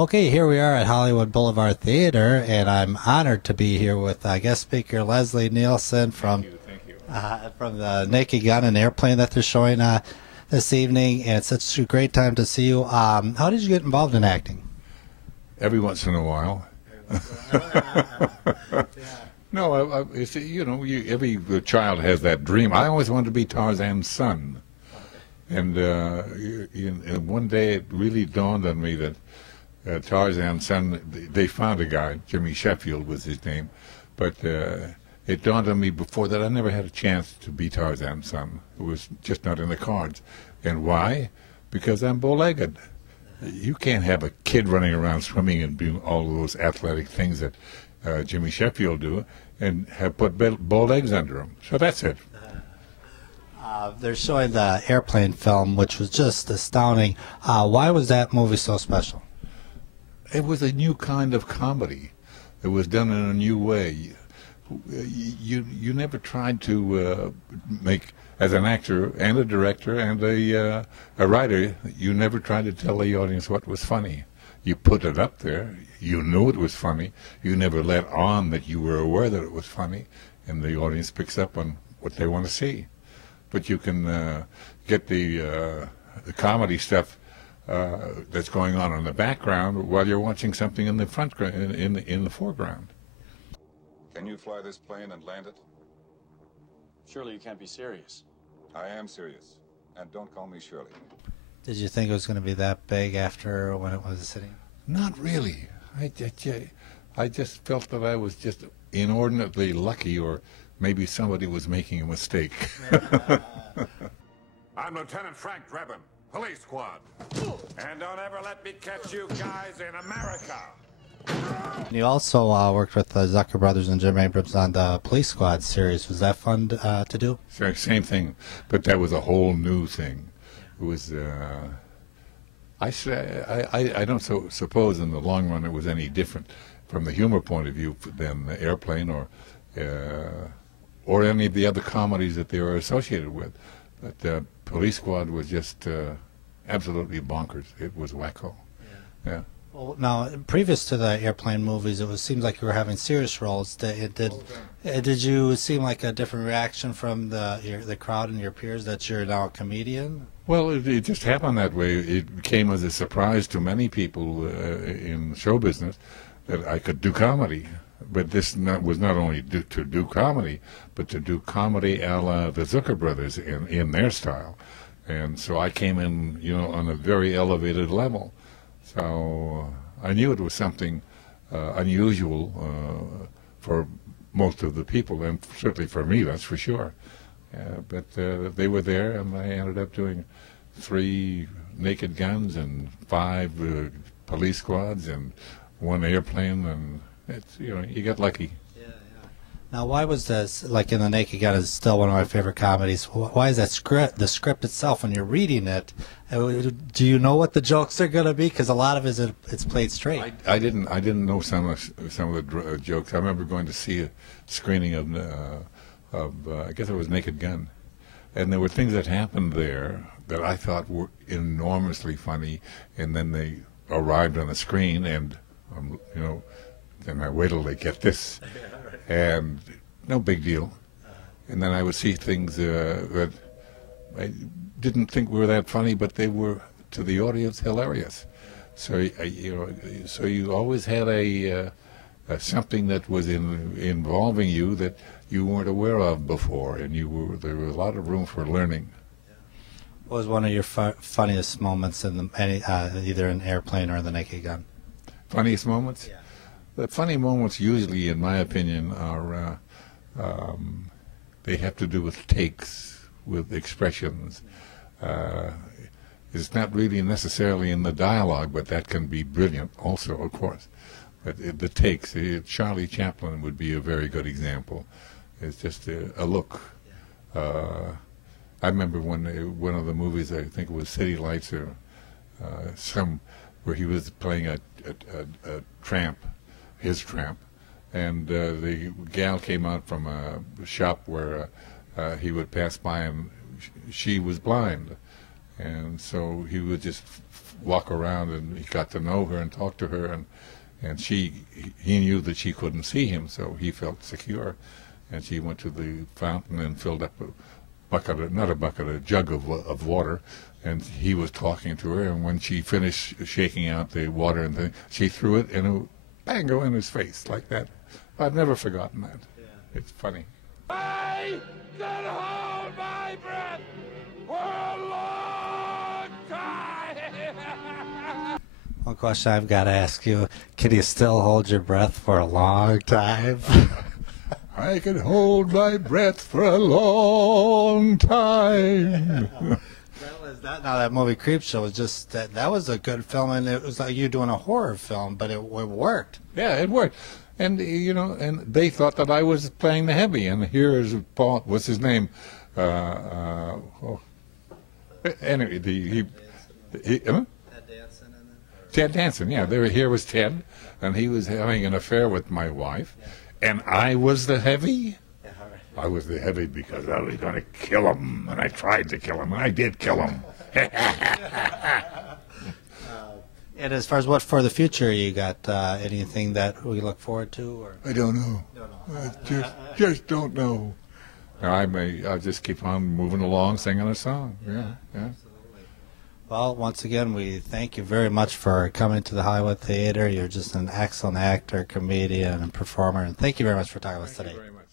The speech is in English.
Okay, here we are at Hollywood Boulevard Theater, and I'm honored to be here with guest speaker Leslie Nielsen from from the Naked Gun and Airplane that they're showing this evening. And it's such a great time to see you. How did you get involved in acting? Every once in a while. No, it's, you know, every child has that dream. I always wanted to be Tarzan's son. And one day it really dawned on me that Tarzan's son, they found a guy, Jimmy Sheffield was his name, but it dawned on me before that I never had a chance to be Tarzan's son. It was just not in the cards. And why? Because I'm bow-legged. You can't have a kid running around swimming and doing all of those athletic things that Jimmy Sheffield do and have put bow legs under him. So that's it. They're showing the Airplane film, which was just astounding. Why was that movie so special? It was a new kind of comedy. It was done in a new way. You never tried to make, as an actor and a director and a writer, you never tried to tell the audience what was funny. You put it up there. You knew it was funny. You never let on that you were aware that it was funny, and the audience picks up on what they want to see. But you can get the comedy stuff that's going on in the background while you're watching something in the in the foreground. Can you fly this plane and land it? Surely you can't be serious. I am serious. And don't call me Shirley. Did you think it was going to be that big after when it was sitting? Not really. I just felt that I was just inordinately lucky, or maybe somebody was making a mistake. I'm Lieutenant Frank Drebin, Police Squad. And don't ever let me catch you guys in America. And you also worked with the Zucker brothers and Jim Abrams on the Police Squad series. Was that fun to do? Same thing, but that was a whole new thing. It was. I don't suppose in the long run it was any different from the humor point of view than the Airplane or any of the other comedies that they were associated with. But Police Squad was just absolutely bonkers. It was wacko. Yeah. Well, now, previous to the Airplane movies, it seemed like you were having serious roles. Did you seem like a different reaction from the crowd and your peers that you're now a comedian? Well, it just happened that way. It came as a surprise to many people in show business that I could do comedy. But this was not only to do comedy, but to do comedy a la the Zucker brothers in their style. And so I came in, you know, on a very elevated level. So I knew it was something unusual for most of the people, and certainly for me, that's for sure. But they were there, and I ended up doing 3 Naked Guns and 5 Police Squads and 1 Airplane, and it's, you know, you get lucky. Now, why was this, like in The Naked Gun is still one of my favorite comedies, why is that the script itself, when you're reading it, do you know what the jokes are going to be? Because a lot of it's played straight. I didn't know some of the jokes. I remember going to see a screening of I guess it was Naked Gun, and there were things that happened there that I thought were enormously funny, and then they arrived on the screen, and you know, then I wait till they get this. And no big deal. And then I would see things that I didn't think were that funny, but they were, to the audience, hilarious. So so you always had a something that was involving you that you weren't aware of before, and there was a lot of room for learning. What was one of your funniest moments in either in Airplane or The Naked Gun? Funniest moments? Yeah. The funny moments usually, in my opinion, are they have to do with takes, with expressions. It's not really necessarily in the dialogue, but that can be brilliant also, of course. But the takes, Charlie Chaplin would be a very good example. It's just a look. I remember one of the movies, I think it was City Lights or where he was playing a tramp, his tramp, and the gal came out from a shop where he would pass by, and she was blind, And so he would just walk around, and he got to know her and talk to her, and he knew that she couldn't see him, so he felt secure. And she went to the fountain and filled up a bucket, not a bucket, a jug of water, and he was talking to her, and when she finished shaking out the water and thing, she threw it in a bango in his face like that. I've never forgotten that. Yeah. It's funny. I can hold my breath for a long time. One question I've got to ask you, can you still hold your breath for a long time? I can hold my breath for a long time. Now that movie Creepshow was just that was a good film, and it was like you doing a horror film, but it worked. Yeah, it worked. And you know, and they thought that I was playing the heavy, and here is Paul. What's his name? Anyway, Ted Danson. Yeah, here was Ted, and he was having an affair with my wife, and I was the heavy. I was the heavy because I was going to kill him, and I tried to kill him, and I did kill him. And as far as what for the future, you got anything that we look forward to? Or? I don't know. I just don't know. I'll just keep on moving along, singing a song. Yeah. Absolutely. Well, once again, we thank you very much for coming to the Hollywood Theater. You're just an excellent actor, comedian, and performer, and thank you very much for talking with us today. Thank you very much.